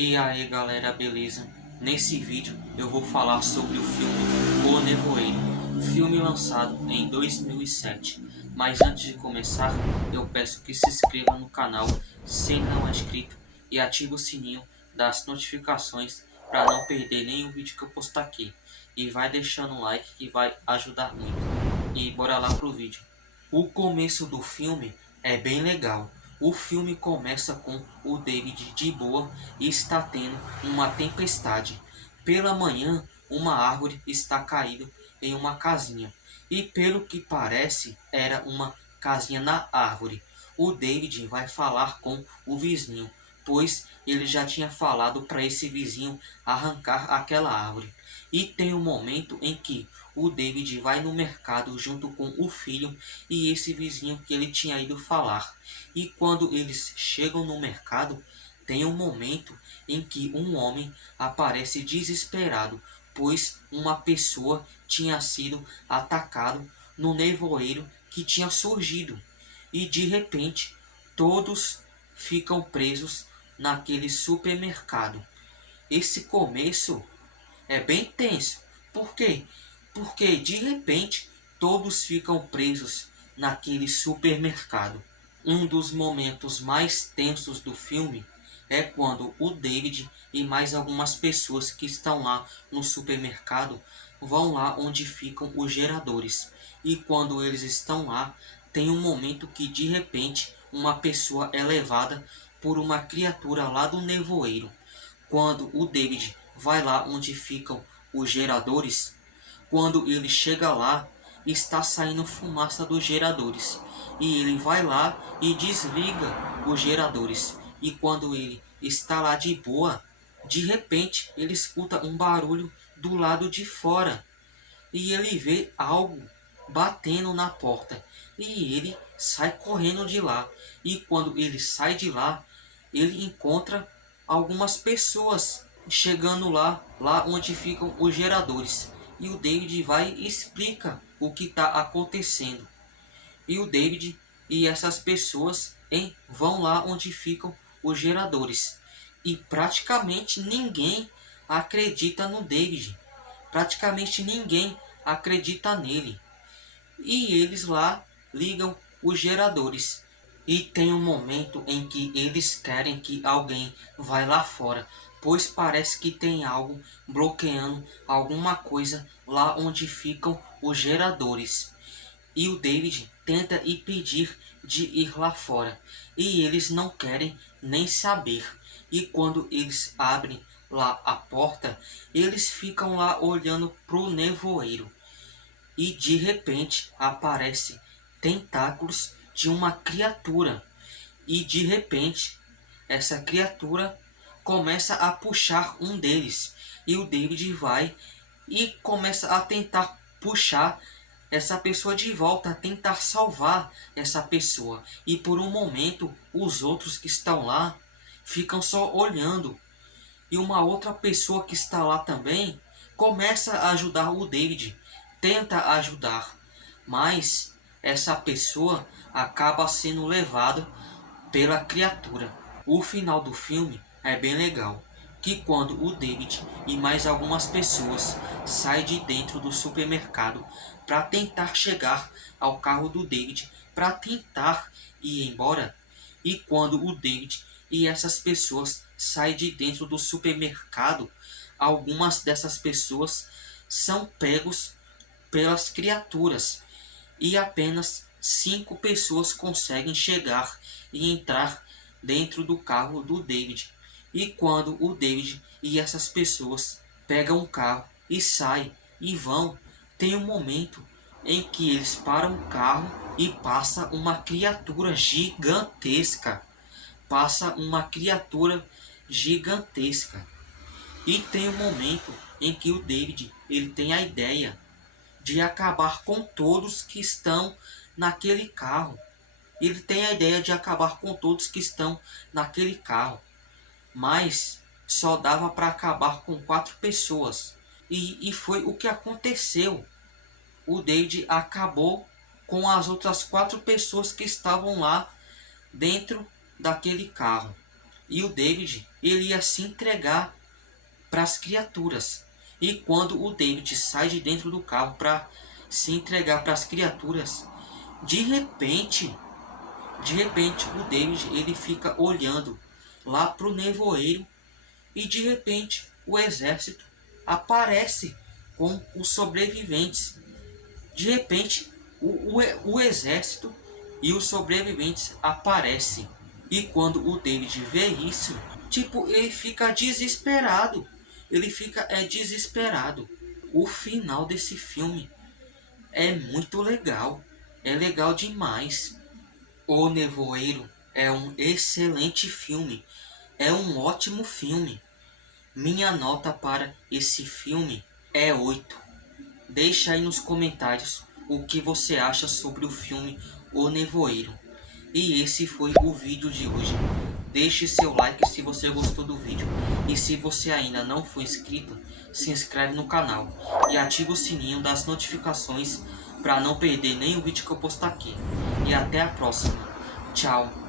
E aí galera, beleza? Nesse vídeo eu vou falar sobre o filme O Nevoeiro, filme lançado em 2007. Mas antes de começar, eu peço que se inscreva no canal se não é inscrito e ative o sininho das notificações para não perder nenhum vídeo que eu postar aqui. E vai deixando um like que vai ajudar muito. E bora lá pro vídeo. O começo do filme é bem legal. O filme começa com o David de boa e está tendo uma tempestade. Pela manhã, uma árvore está caída em uma casinha. E pelo que parece, era uma casinha na árvore. O David vai falar com o vizinho, pois ele já tinha falado para esse vizinho arrancar aquela árvore. E tem um momento em que o David vai no mercado junto com o filho e esse vizinho que ele tinha ido falar. E quando eles chegam no mercado, tem um momento em que um homem aparece desesperado, pois uma pessoa tinha sido atacado no nevoeiro que tinha surgido. E de repente, todos ficam presos naquele supermercado. Esse começo é bem tenso. Por quê? Porque de repente todos ficam presos naquele supermercado. Um dos momentos mais tensos do filme é quando o David e mais algumas pessoas que estão lá no supermercado vão lá onde ficam os geradores. E quando eles estão lá, tem um momento que de repente uma pessoa é levada por uma criatura lá do nevoeiro. Quando o David vai lá onde ficam os geradores, quando ele chega lá, está saindo fumaça dos geradores. E ele vai lá e desliga os geradores. E quando ele está lá de boa, de repente ele escuta um barulho do lado de fora. E ele vê algo batendo na porta. E ele sai correndo de lá. E quando ele sai de lá, ele encontra algumas pessoas chegando lá onde ficam os geradores. E o David vai e explica o que está acontecendo. E o David e essas pessoas vão lá onde ficam os geradores. E praticamente ninguém acredita no David. Praticamente ninguém acredita nele. E eles lá ligam os geradores. E tem um momento em que eles querem que alguém vá lá fora, pois parece que tem algo bloqueando alguma coisa lá onde ficam os geradores. E o David tenta impedir de ir lá fora. E eles não querem nem saber. E quando eles abrem lá a porta, eles ficam lá olhando pro nevoeiro. E de repente aparece tentáculos de uma criatura. E de repente essa criatura começa a puxar um deles. E o David vai e começa a tentar puxar essa pessoa de volta, a tentar salvar essa pessoa. E por um momento os outros que estão lá ficam só olhando. E uma outra pessoa que está lá também começa a ajudar o David, tenta ajudar, mas essa pessoa acaba sendo levada pela criatura. O final do filme é bem legal, que quando o David e mais algumas pessoas saem de dentro do supermercado para tentar chegar ao carro do David, para tentar ir embora, e quando o David e essas pessoas saem de dentro do supermercado, algumas dessas pessoas são pegos pelas criaturas e apenas 5 pessoas conseguem chegar e entrar dentro do carro do David. E quando o David e essas pessoas pegam o carro e saem e vão, tem um momento em que eles param o carro e passa uma criatura gigantesca. Passa uma criatura gigantesca. E tem um momento em que o David ele tem a ideia de acabar com todos que estão naquele carro. Ele tem a ideia de acabar com todos que estão naquele carro. Mas só dava para acabar com 4 pessoas. E foi o que aconteceu. O David acabou com as outras 4 pessoas que estavam lá dentro daquele carro. E o David ele ia se entregar para as criaturas. E quando o David sai de dentro do carro para se entregar para as criaturas, de repente o David ele fica olhando lá pro nevoeiro e de repente o exército aparece com os sobreviventes. De repente o exército e os sobreviventes aparecem. E quando o David vê isso, tipo, ele fica desesperado. Ele fica desesperado. O final desse filme é muito legal. É legal demais. O Nevoeiro é um excelente filme. É um ótimo filme. Minha nota para esse filme é 8. Deixa aí nos comentários o que você acha sobre o filme O Nevoeiro. E esse foi o vídeo de hoje. Deixe seu like se você gostou do vídeo. E se você ainda não for inscrito, se inscreve no canal. E ativa o sininho das notificações para não perder nenhum vídeo que eu postar aqui. E até a próxima. Tchau.